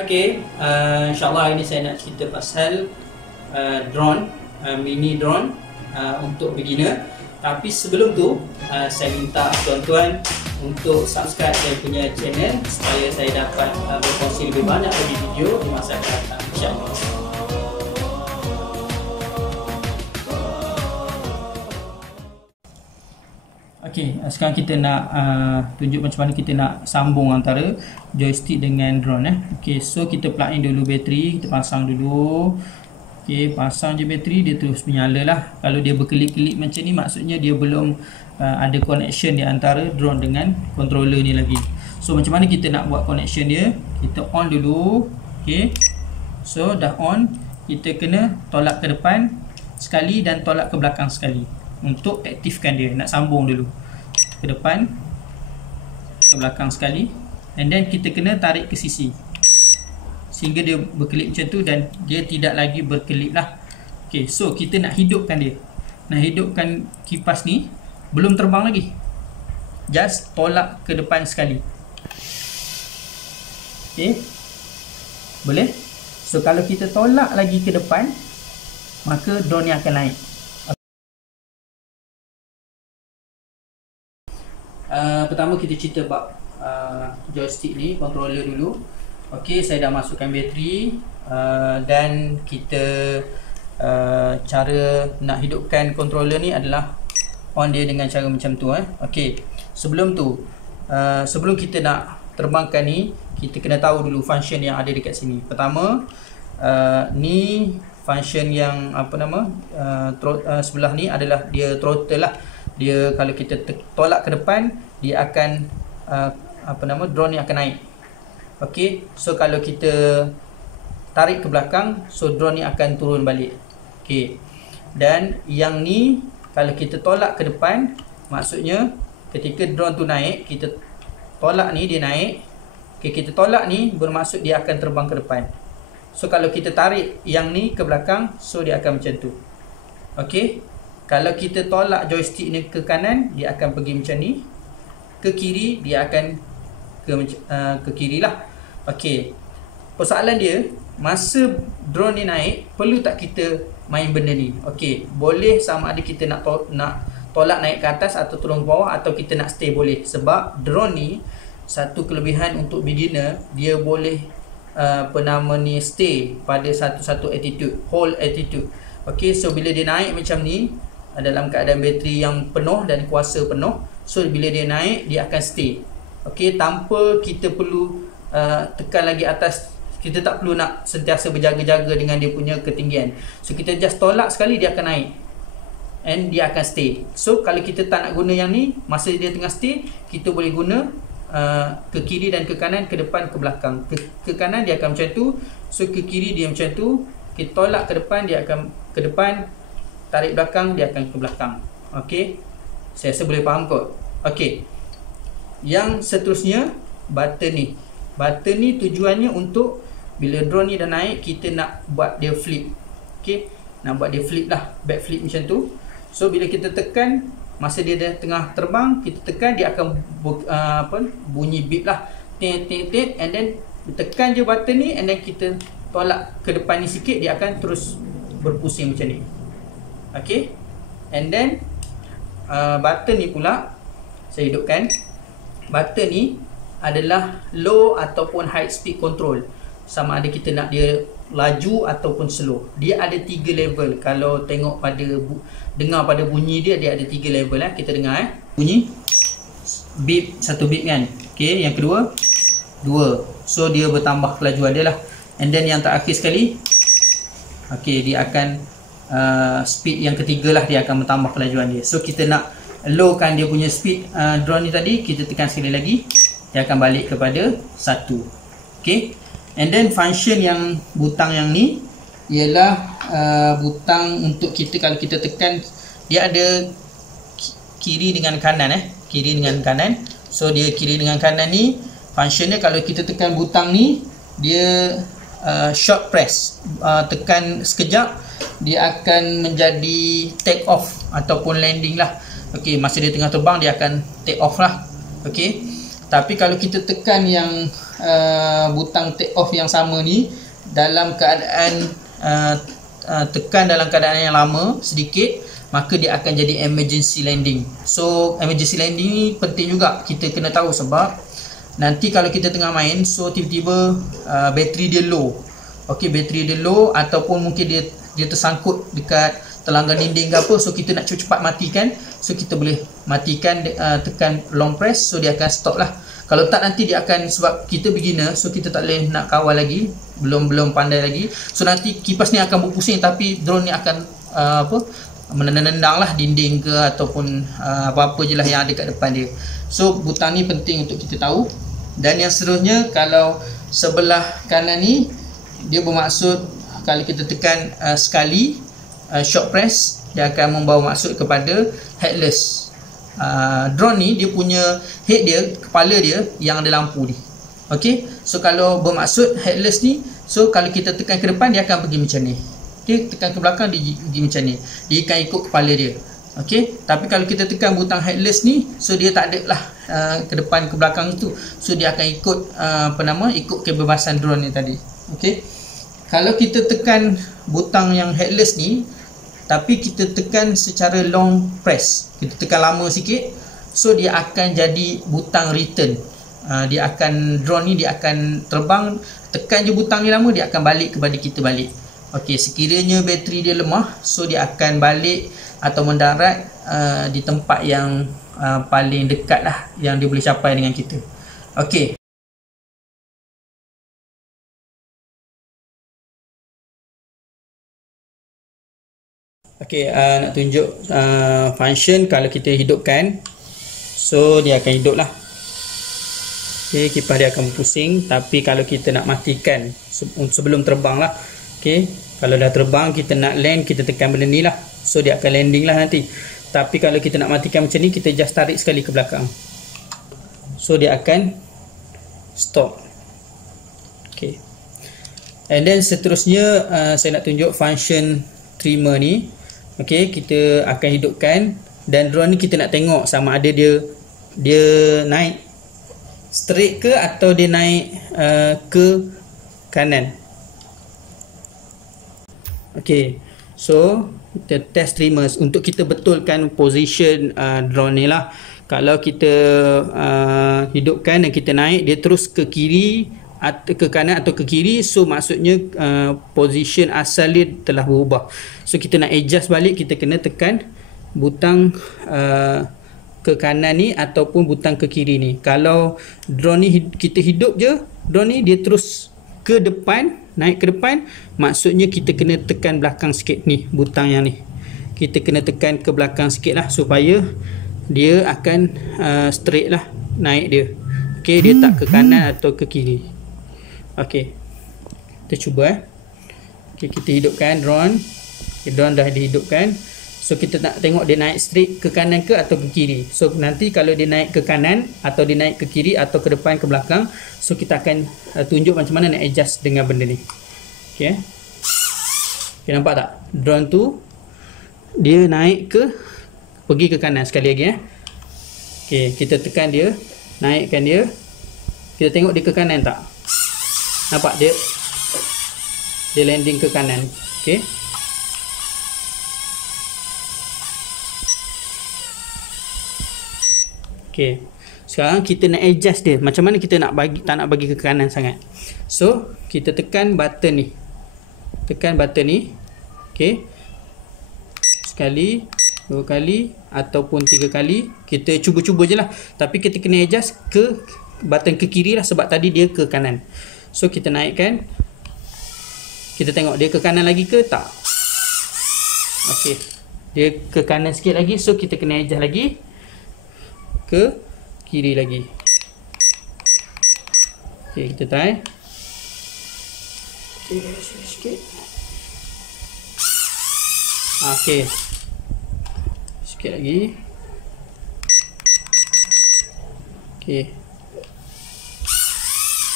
Okay, insyaAllah hari ni saya nak cerita pasal drone, mini drone untuk beginner. Tapi sebelum tu, saya minta tuan-tuan untuk subscribe saya punya channel supaya saya dapat berkongsi lebih banyak lagi video di masa akan datang, insyaAllah. Okey, sekarang kita nak tunjuk macam mana kita nak sambung antara joystick dengan drone. Okey, so kita plug in dulu bateri, kita pasang dulu. Okey, pasang je bateri, dia terus menyala lah. Kalau dia berkelip-kelip macam ni, maksudnya dia belum ada connection di antara drone dengan controller ni lagi. So macam mana kita nak buat connection dia? Kita on dulu. Okey, so dah on, kita kena tolak ke depan sekali dan tolak ke belakang sekali untuk aktifkan dia. Nak sambung dulu ke depan, ke belakang sekali, and then kita kena tarik ke sisi sehingga dia berkelip macam tu dan dia tidak lagi berkelip lah. Ok, so kita nak hidupkan dia. Nak hidupkan kipas ni, belum terbang lagi, just tolak ke depan sekali. Ok, boleh? So kalau kita tolak lagi ke depan, maka drone ni akan naik. Pertama kita cerita bab joystick ni, controller dulu. Okey, saya dah masukkan bateri dan kita cara nak hidupkan controller ni adalah on dia dengan cara macam tu. Okey, sebelum tu, sebelum kita nak terbangkan ni, kita kena tahu dulu function yang ada dekat sini. Pertama, ni function yang apa nama, sebelah ni adalah dia throttle lah. Dia kalau kita tolak ke depan, dia akan apa nama, drone ni akan naik. Okey, so kalau kita tarik ke belakang, so drone ni akan turun balik. Okey, dan yang ni kalau kita tolak ke depan, maksudnya ketika drone tu naik, kita tolak ni, dia naik. Okey, kita tolak ni bermaksud dia akan terbang ke depan. So kalau kita tarik yang ni ke belakang, so dia akan macam tu. Okey, kalau kita tolak joystick ni ke kanan, dia akan pergi macam ni. Ke kiri, dia akan ke kiri lah. Okey, persoalan dia, masa drone ni naik, perlu tak kita main benda ni? Okey, boleh sama ada kita nak tolak naik ke atas atau turun ke bawah, atau kita nak stay, boleh. Sebab drone ni, satu kelebihan untuk beginner, dia boleh stay pada satu attitude, hold attitude. Okey, so bila dia naik macam ni, dalam keadaan bateri yang penuh dan kuasa penuh, so bila dia naik, dia akan stay. Okey, tanpa kita perlu tekan lagi atas. Kita tak perlu nak sentiasa berjaga-jaga dengan dia punya ketinggian. So kita just tolak sekali, dia akan naik and dia akan stay. So kalau kita tak nak guna yang ni, masa dia tengah stay, kita boleh guna ke kiri dan ke kanan, ke depan, ke belakang. Ke kanan dia akan macam tu, so ke kiri dia macam tu. Kita tolak ke depan, dia akan ke depan. Tarik belakang, dia akan ke belakang. Okey, saya rasa boleh faham kot. Okey, yang seterusnya, button ni. Button ni tujuannya untuk bila drone ni dah naik, kita nak buat dia flip. Okey, nak buat dia flip lah, back flip macam tu. So bila kita tekan, masa dia dah tengah terbang, kita tekan, dia akan bunyi beep lah, tit tit tit, and then tekan je button ni, and then kita tolak ke depan ni sikit, dia akan terus berpusing macam ni. Okey, and then button ni pula saya hidupkan. Button ni adalah low ataupun high speed control, sama ada kita nak dia laju ataupun slow. Dia ada 3 level. Kalau tengok pada dengar pada bunyi dia, dia ada 3 level. Kita dengar bunyi beep, satu beep kan. Okey, yang kedua 2, so dia bertambah kelajuan dia lah. And then yang terakhir sekali, okey, dia akan speed yang ketiga lah, dia akan bertambah kelajuan dia. So kita nak lowkan dia punya speed drone ni tadi, kita tekan sekali lagi, dia akan balik kepada 1. Okay, and then function yang butang yang ni ialah butang untuk kita, kalau kita tekan, dia ada kiri dengan kanan. Kiri dengan kanan. So dia kiri dengan kanan ni, function dia kalau kita tekan butang ni, dia short press, tekan sekejap, dia akan menjadi take off ataupun landing lah. Okey, masa dia tengah terbang, dia akan take off lah. Okey, tapi kalau kita tekan yang butang take off yang sama ni dalam keadaan tekan dalam keadaan yang lama sedikit, maka dia akan jadi emergency landing. So emergency landing ni penting juga kita kena tahu, sebab nanti kalau kita tengah main, so tiba-tiba bateri dia low. Okey, bateri dia low ataupun mungkin dia tersangkut dekat telanggan dinding ke apa, so kita nak cepat matikan, so kita boleh matikan, tekan long press, so dia akan stop lah. Kalau tak nanti dia akan, sebab kita beginner, so kita tak boleh nak kawal lagi, belum pandai lagi, so nanti kipas ni akan berpusing, tapi drone ni akan menendang lah dinding ke ataupun apa-apa je lah yang ada kat depan dia. So butang ni penting untuk kita tahu. Dan yang seterusnya, kalau sebelah kanan ni, dia bermaksud kalau kita tekan sekali short press, dia akan membawa maksud kepada headless. Drone ni dia punya head dia, kepala dia yang ada lampu ni. Okey, so kalau bermaksud headless ni, so kalau kita tekan ke depan dia akan pergi macam ni. Okey, tekan ke belakang dia pergi macam ni. Dia akan ikut kepala dia. Okey, tapi kalau kita tekan butang headless ni, so dia tak ada lah ke depan ke belakang tu. So dia akan ikut ikut kebebasan drone ni tadi. Okey. Kalau kita tekan butang yang headless ni, tapi kita tekan secara long press, kita tekan lama sikit, so dia akan jadi butang return. Drone ni dia akan terbang, tekan je butang ni lama, dia akan balik kepada kita balik. Okey, sekiranya bateri dia lemah, so dia akan balik atau mendarat di tempat yang paling dekat lah, yang dia boleh capai dengan kita. Okey. Okey, nak tunjuk function kalau kita hidupkan, so dia akan hidup lah. Okey, kipas dia akan berpusing, tapi kalau kita nak matikan sebelum terbang lah. Okey, kalau dah terbang kita nak land, kita tekan benda ni lah, so dia akan landing lah nanti. Tapi kalau kita nak matikan macam ni, kita just tarik sekali ke belakang, so dia akan stop. Okey, and then seterusnya saya nak tunjuk function trimmer ni. Okey, kita akan hidupkan, dan drone ni kita nak tengok sama ada dia naik straight ke atau dia naik ke kanan. Okey, so kita test trimmers untuk kita betulkan position drone ni lah. Kalau kita hidupkan dan kita naik, dia terus ke kiri, ke kanan atau ke kiri, so maksudnya position asal dia telah berubah. So kita nak adjust balik, kita kena tekan butang ke kanan ni ataupun butang ke kiri ni. Kalau drone ni kita hidup je, drone ni dia terus ke depan, naik ke depan, maksudnya kita kena tekan belakang sikit ni, butang yang ni kita kena tekan ke belakang sikit lah, supaya dia akan straight lah naik dia. Okey, dia tak ke kanan atau ke kiri. Okey, kita cuba Okey, kita hidupkan drone. Okay, drone dah dihidupkan, so kita nak tengok dia naik straight ke kanan ke atau ke kiri. So nanti kalau dia naik ke kanan atau dia naik ke kiri atau ke depan ke belakang, so kita akan tunjuk macam mana nak adjust dengan benda ni. Okey, okay, nampak tak drone tu dia naik pergi ke kanan sekali lagi. Okey, kita tekan dia, naikkan dia, kita tengok dia ke kanan tak? Nampak dia landing ke kanan. Okey, okey, sekarang kita nak adjust dia. Macam mana kita nak bagi, tak nak bagi ke kanan sangat. So kita tekan button ni, okey, sekali, dua kali ataupun tiga kali. Kita cuba-cuba je lah, tapi kita kena adjust ke button ke kiri lah, sebab tadi dia ke kanan. So kita naikkan, kita tengok dia ke kanan lagi ke tak. Okey, dia ke kanan sikit lagi, so kita kena adjust lagi ke kiri lagi. Okey, kita try. Okey, sikit. Okey, sikit lagi. Okey,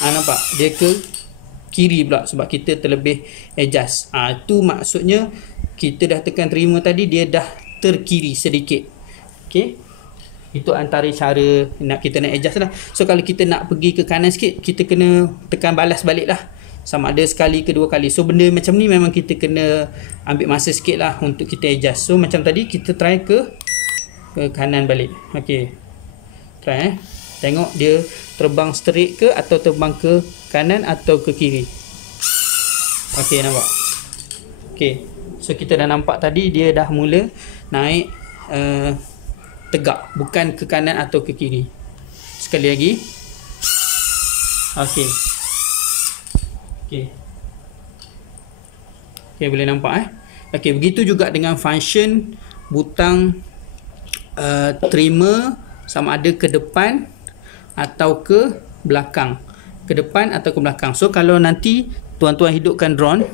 nampak dia ke kiri pula sebab kita terlebih adjust. Itu maksudnya kita dah tekan trimmer tadi, dia dah terkiri sedikit. Okey, Itu antara cara kita nak adjust lah. So kalau kita nak pergi ke kanan sikit, kita kena tekan balas balik lah, sama ada sekali ke 2 kali. So benda macam ni memang kita kena ambil masa sikit lah untuk kita adjust. So macam tadi kita try ke kanan balik. Ok, try tengok dia terbang straight ke atau terbang ke kanan atau ke kiri. Ok, nampak? Ok, so kita dah nampak tadi dia dah mula naik tegak, bukan ke kanan atau ke kiri. Sekali lagi. Ok, ok, ok, boleh nampak ok, begitu juga dengan function butang trimmer, sama ada ke depan atau ke belakang, ke depan atau ke belakang. So kalau nanti tuan-tuan hidupkan drone,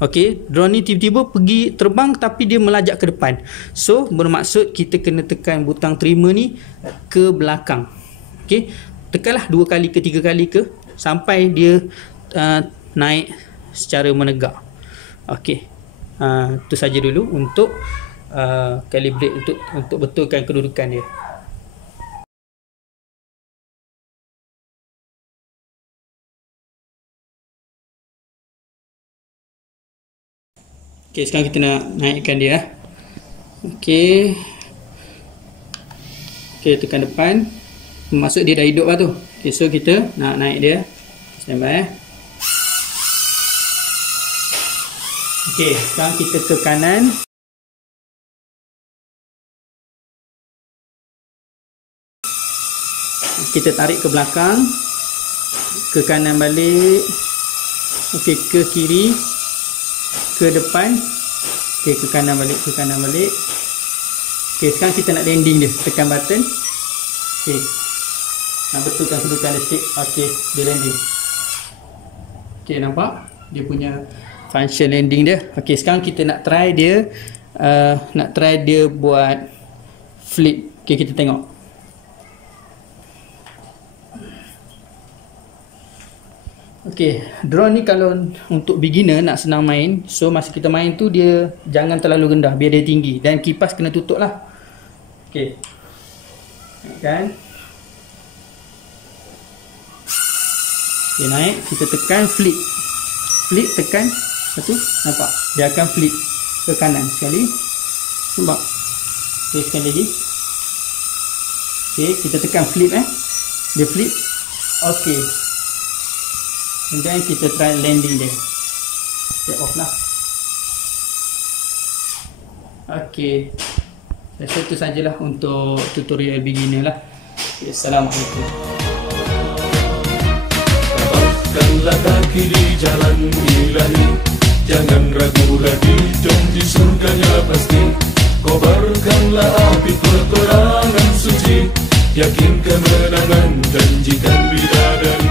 ok, drone ni tiba-tiba pergi terbang tapi dia melajak ke depan, so bermaksud kita kena tekan butang trimmer ni ke belakang. Ok, tekanlah 2 kali ke 3 kali ke sampai dia naik secara menegak. Ok, itu saja dulu untuk calibrate, untuk betulkan kedudukan dia. Ok, sekarang kita nak naikkan dia. Ok, ok, tekan depan, maksud dia dah hidup lah tu. Ok, so kita nak naik dia. Standby. Ok, sekarang kita ke kanan. Kita tarik ke belakang, ke kanan balik. Ok, ke kiri, ke depan. Ok, ke kanan balik, ke kanan balik. Ok, sekarang kita nak landing dia. Tekan button. Ok, nak betulkan kedudukan dia sikit. Ok, dia landing. Ok, nampak dia punya function landing dia. Ok, sekarang kita nak try dia, buat flip. Ok, kita tengok. Ok, drone ni kalau untuk beginner nak senang main, so masa kita main tu dia jangan terlalu rendah, biar dia tinggi, dan kipas kena tutup lah. Ok, kan? Ok, naik, kita tekan flip. Flip, tekan, lepas tu nampak dia akan flip ke kanan sekali. Nampak? Ok, sekali lagi. Ok, kita tekan flip dia flip. Ok, and then kita try landing dia. Take off lah. Ok, saya rasa itu sajalah untuk tutorial beginner lah. Okay, Assalamualaikum. Tapaskanlah kaki di jalan ilahi, jangan ragu lagi, janji surganya pasti. Kobarkanlah api peperangan suci, yakin kemenangan, janjikan bidadari.